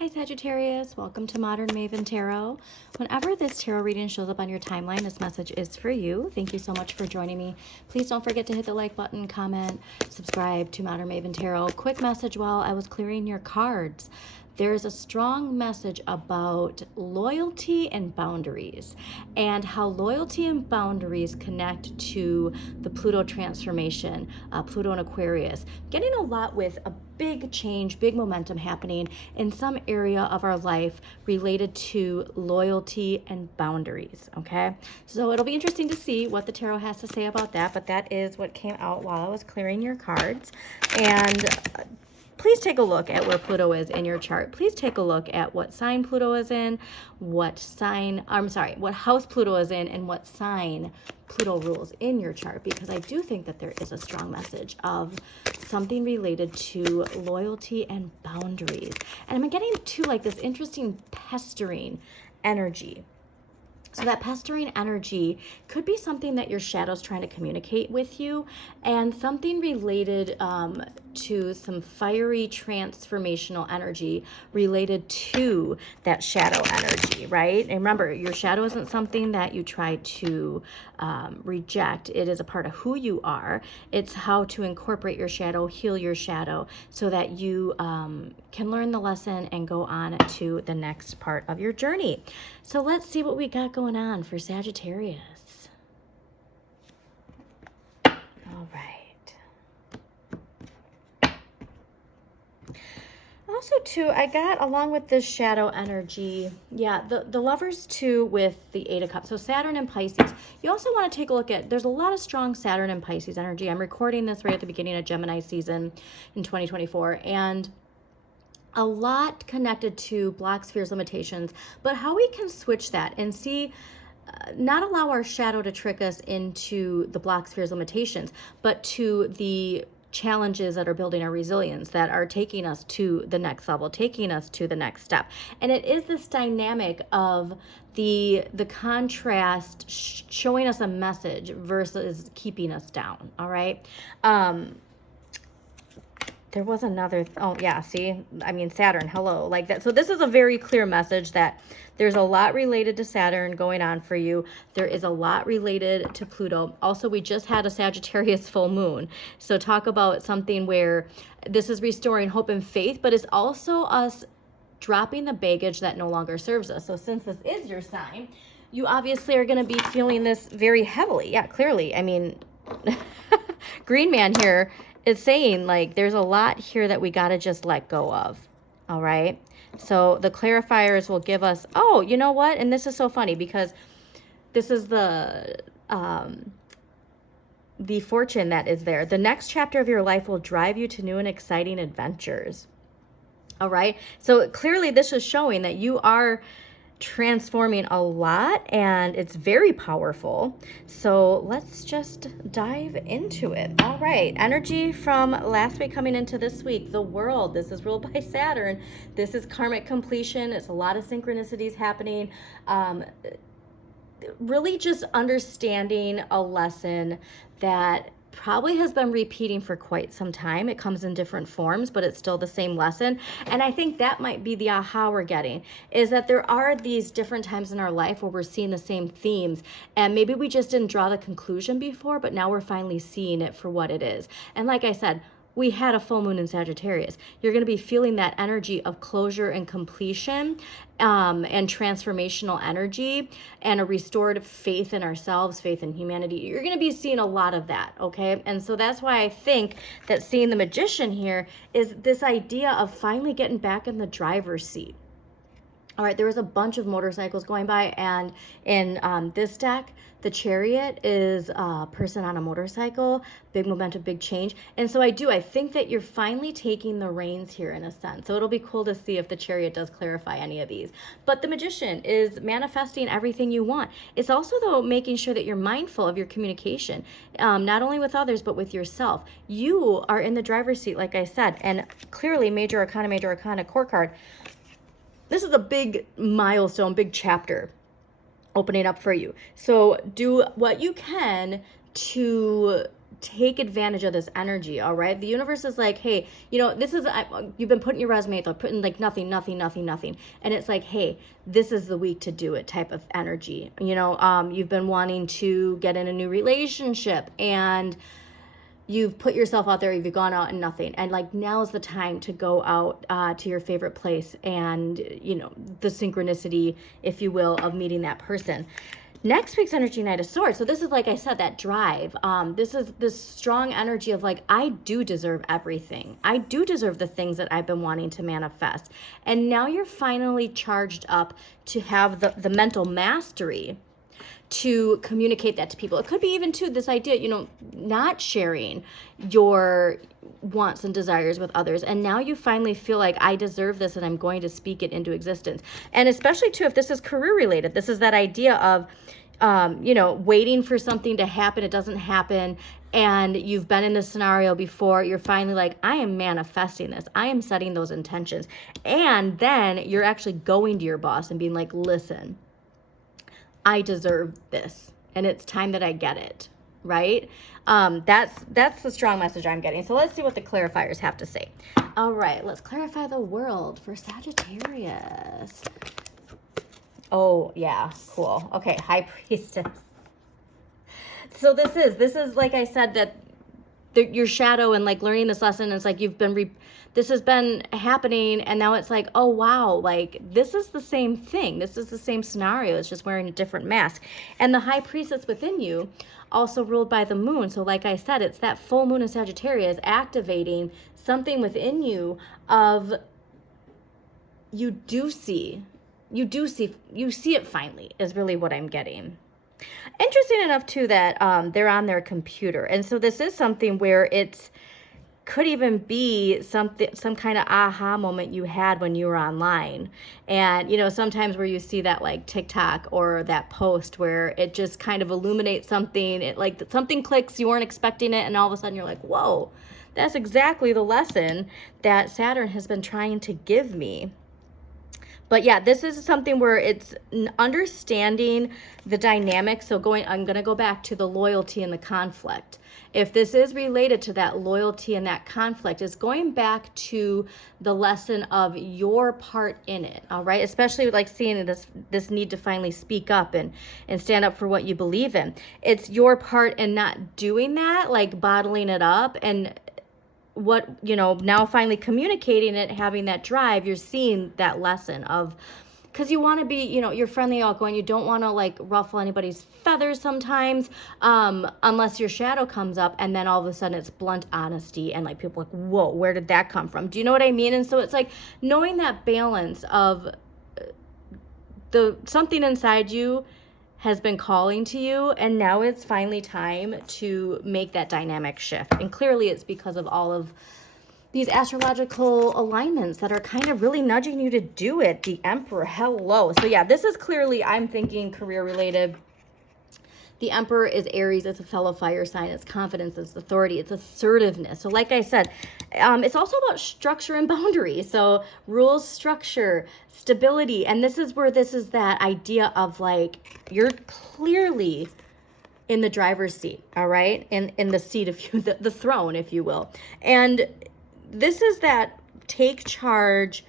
Hi Sagittarius, welcome to Modern Maven Tarot. Whenever this tarot reading shows up on your timeline, this message is for you. Thank you so much for joining me. Please don't forget to hit the like button, comment, subscribe to Modern Maven Tarot. Quick message while I was clearing your cards. There's a strong message about loyalty and boundaries and how loyalty and boundaries connect to the Pluto transformation, Pluto and Aquarius. Getting a lot with a big change, big momentum happening in some area of our life related to loyalty and boundaries, okay? So it'll be interesting to see what the tarot has to say about that, but that is what came out while I was clearing your cards. And please take a look at where Pluto is in your chart. Please take a look at what sign Pluto is in, what house Pluto is in, and what sign Pluto rules in your chart, because I do think that there is a strong message of something related to loyalty and boundaries. And I'm getting to like this interesting pestering energy. So that pestering energy could be something that your shadow's trying to communicate with you, and something related to some fiery transformational energy related to that shadow energy, right? And remember, your shadow isn't something that you try to reject. It is a part of who you are. It's how to incorporate your shadow, heal your shadow, so that you can learn the lesson and go on to the next part of your journey. So let's see what we got going on for Sagittarius. All right. Also, too, I got, along with this shadow energy, the Lovers, too, with the Eight of Cups. So Saturn and Pisces. You also want to take a look at, there's a lot of strong Saturn and Pisces energy. I'm recording this right at the beginning of Gemini season in 2024, and a lot connected to blocks, fears, limitations, but how we can switch that and see, not allow our shadow to trick us into the blocks, fears, limitations, but to the challenges that are building our resilience, that are taking us to the next level, taking us to the next step. And it is this dynamic of the contrast showing us a message versus keeping us down. All right. There was another, oh yeah, see, I mean, Saturn, hello, like that. So this is a very clear message that there's a lot related to Saturn going on for you. There is a lot related to Pluto. Also, we just had a Sagittarius full moon. So talk about something where this is restoring hope and faith, but it's also us dropping the baggage that no longer serves us. So since this is your sign, you obviously are going to be feeling this very heavily. Yeah, clearly. I mean, Green Man here is saying, like, there's a lot here that we got to just let go of. All right. So the clarifiers will give us, oh, you know what? And this is so funny because this is the fortune that is there. The next chapter of your life will drive you to new and exciting adventures. All right. So clearly this is showing that you are transforming a lot, and it's very powerful. So let's just dive into it. All right, energy from last week coming into this week. The World. This is ruled by Saturn. This is karmic completion. It's a lot of synchronicities happening. Really just understanding a lesson that probably has been repeating for quite some time. It comes in different forms, but it's still the same lesson. And I think that might be the aha we're getting, is that there are these different times in our life where we're seeing the same themes, and maybe we just didn't draw the conclusion before, but now we're finally seeing it for what it is. And like I said, we had a full moon in Sagittarius. You're going to be feeling that energy of closure and completion, and transformational energy, and a restored faith in ourselves, faith in humanity. You're going to be seeing a lot of that, okay? And so that's why I think that seeing the Magician here is this idea of finally getting back in the driver's seat. All right, there was a bunch of motorcycles going by, and in this deck, the Chariot is a person on a motorcycle, big momentum, big change. And so I think that you're finally taking the reins here in a sense. So it'll be cool to see if the Chariot does clarify any of these. But the Magician is manifesting everything you want. It's also, though, making sure that you're mindful of your communication, not only with others, but with yourself. You are in the driver's seat, like I said, and clearly Major Arcana, Core card. This is a big milestone, big chapter opening up for you. So do what you can to take advantage of this energy, all right? The universe is like, hey, you know, this is, you've been putting your resume, though, putting like nothing. And it's like, hey, this is the week to do it type of energy. You know, you've been wanting to get in a new relationship and you've put yourself out there, you've gone out and nothing. And like, now's the time to go out to your favorite place and, you know, the synchronicity, if you will, of meeting that person. Next week's energy, Knight of Swords. So this is, like I said, that drive. This is this strong energy of like, I do deserve everything. I do deserve the things that I've been wanting to manifest. And now you're finally charged up to have the mental mastery to communicate that to people. It could be even too this idea, you know, not sharing your wants and desires with others. And now you finally feel like, I deserve this and I'm going to speak it into existence. And especially too, if this is career related, this is that idea of, you know, waiting for something to happen. It doesn't happen. And you've been in this scenario before. You're finally like, I am manifesting this. I am setting those intentions. And then you're actually going to your boss and being like, listen, I deserve this and it's time that I get it, right? That's the strong message I'm getting. So let's see what the clarifiers have to say. All right, let's clarify the world for Sagittarius. Oh, yeah, cool. Okay, High Priestess. So this is like I said, that your shadow and like learning this lesson, it's like you've been this has been happening, and now it's like, oh wow, like this is the same thing, this is the same scenario, it's just wearing a different mask. And the High Priestess within you, also ruled by the moon, so like I said, it's that full moon in Sagittarius activating something within you of you see it finally, is really what I'm getting. Interesting enough too that they're on their computer, and so this is something where it's could even be some kind of aha moment you had when you were online. And you know, sometimes where you see that like TikTok or that post where it just kind of illuminates something, it like something clicks, you weren't expecting it, and all of a sudden you're like, whoa, that's exactly the lesson that Saturn has been trying to give me. But yeah, this is something where it's understanding the dynamic. So I'm going to go back to the loyalty and the conflict. If this is related to that loyalty and that conflict, it's going back to the lesson of your part in it, all right? Especially like seeing this need to finally speak up and stand up for what you believe in. It's your part in not doing that, like bottling it up, and what, you know, now finally communicating it, having that drive, you're seeing that lesson of, because you want to be, you know, you're friendly, outgoing, you don't want to like ruffle anybody's feathers sometimes, unless your shadow comes up, and then all of a sudden it's blunt honesty, and like people are like, whoa, where did that come from? Do you know what I mean? And so it's like knowing that balance of something inside you has been calling to you, and now it's finally time to make that dynamic shift. And clearly it's because of all of these astrological alignments that are kind of really nudging you to do it. The Emperor, hello. So yeah, this is clearly, I'm thinking, career related. The Emperor is Aries. It's a fellow fire sign. It's confidence. It's authority. It's assertiveness. So like I said, it's also about structure and boundaries. So rules, structure, stability. And this is where this is that idea of like, you're clearly in the driver's seat, all right? In the seat of you, the throne, if you will. And this is that take charge.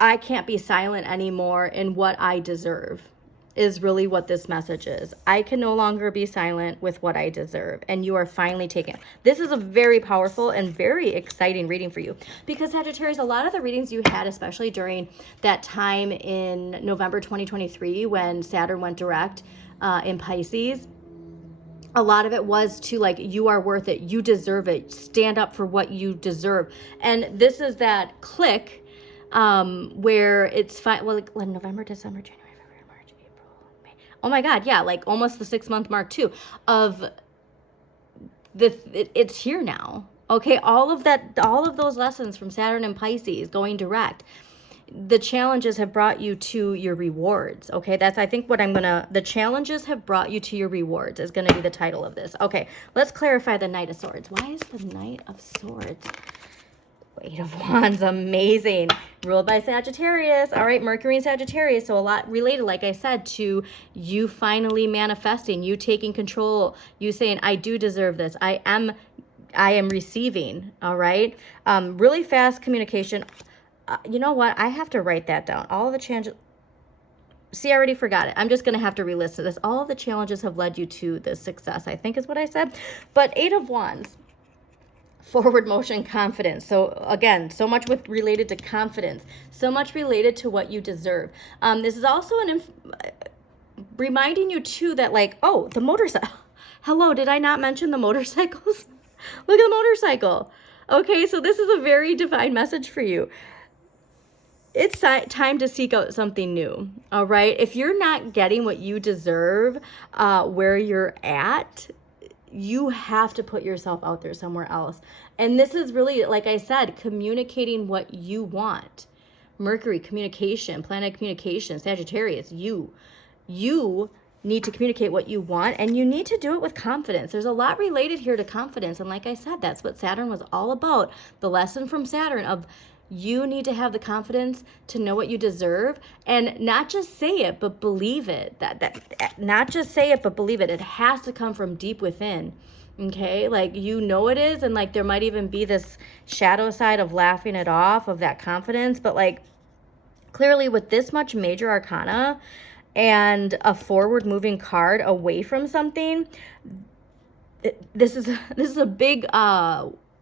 I can't be silent anymore in what I deserve, is really what this message is. I can no longer be silent with what I deserve, and you are finally taking. This is a very powerful and very exciting reading for you, because Sagittarius, a lot of the readings you had, especially during that time in November 2023 when Saturn went direct in Pisces, a lot of it was to like, you are worth it, you deserve it, stand up for what you deserve. And this is that click where it's fine. Well, like November, December, January, February, March, April, May. Oh my God, yeah, like almost the 6-month mark too of it's here now. Okay, all of those lessons from Saturn and Pisces going direct, the challenges have brought you to your rewards. Okay, that's, I think, what the challenges have brought you to your rewards is going to be the title of this. Okay, let's clarify the Knight of Swords. Why is the Knight of Swords? Eight of Wands, amazing. ruled by Sagittarius. All right, Mercury and Sagittarius. So a lot related, like I said, to you finally manifesting, you taking control, you saying, I do deserve this. I am receiving. All right. Really fast communication. You know what? I have to write that down. All the changes. See, I already forgot it. I'm just going to have to relist this. All of the challenges have led you to this success, I think is what I said. But 8 of Wands. Forward motion, confidence. So again, so much related to confidence, so much related to what you deserve. This is also reminding you too that like, oh, the motorcycle. Hello, did I not mention the motorcycles? Look at the motorcycle. Okay, so this is a very divine message for you. It's time to seek out something new. All right, if you're not getting what you deserve, where you're at, you have to put yourself out there somewhere else. And this is really, like I said, communicating what you want. Mercury, communication, planet communication, Sagittarius, you need to communicate what you want, and you need to do it with confidence. There's a lot related here to confidence. And like I said, that's what Saturn was all about. The lesson from Saturn of you need to have the confidence to know what you deserve and not just say it, but believe it. Not just say it, but believe it. It has to come from deep within. Okay, like you know it is, and like there might even be this shadow side of laughing it off of that confidence, but like clearly with this much major arcana and a forward moving card away from something, this is a big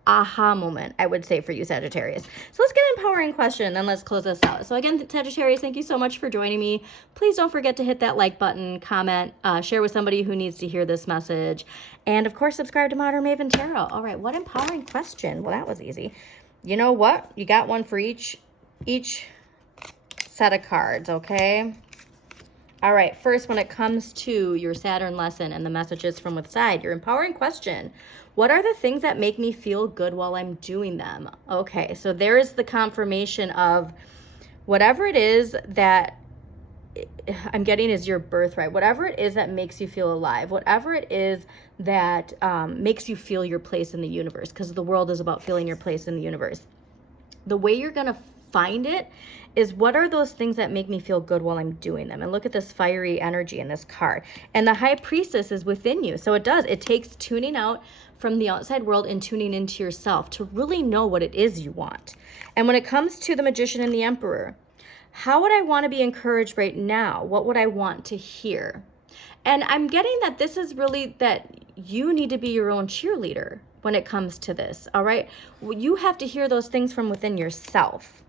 aha moment, I would say, for you, Sagittarius. So let's get an empowering question, and then let's close this out. So again, Sagittarius, thank you so much for joining me. Please don't forget to hit that like button, comment, share with somebody who needs to hear this message, and of course, subscribe to Modern Maven Tarot. All right, what empowering question? Well, that was easy. You know what? You got one for each set of cards, okay? All right, first, when it comes to your Saturn lesson and the messages from within, your empowering question, what are the things that make me feel good while I'm doing them? Okay, so there's the confirmation of whatever it is that I'm getting is your birthright. Whatever it is that makes you feel alive. Whatever it is that makes you feel your place in the universe, because the world is about feeling your place in the universe. The way you're going to find it is, what are those things that make me feel good while I'm doing them? And look at this fiery energy in this card. And the High Priestess is within you. So it takes tuning out from the outside world and tuning into yourself to really know what it is you want. And when it comes to the Magician and the Emperor, how would I want to be encouraged right now? What would I want to hear? And I'm getting that this is really that you need to be your own cheerleader when it comes to this, all right? You have to hear those things from within yourself.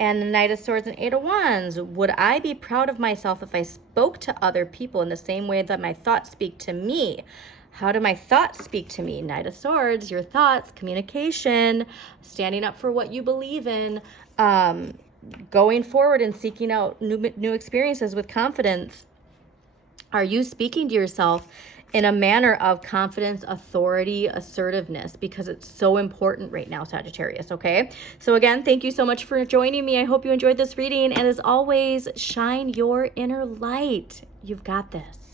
And the Knight of Swords and 8 of Wands, would I be proud of myself if I spoke to other people in the same way that my thoughts speak to me? How do my thoughts speak to me? Knight of Swords, your thoughts, communication, standing up for what you believe in, going forward and seeking out new experiences with confidence. Are you speaking to yourself in a manner of confidence, authority, assertiveness? Because it's so important right now, Sagittarius, okay? So again, thank you so much for joining me. I hope you enjoyed this reading. And as always, shine your inner light. You've got this.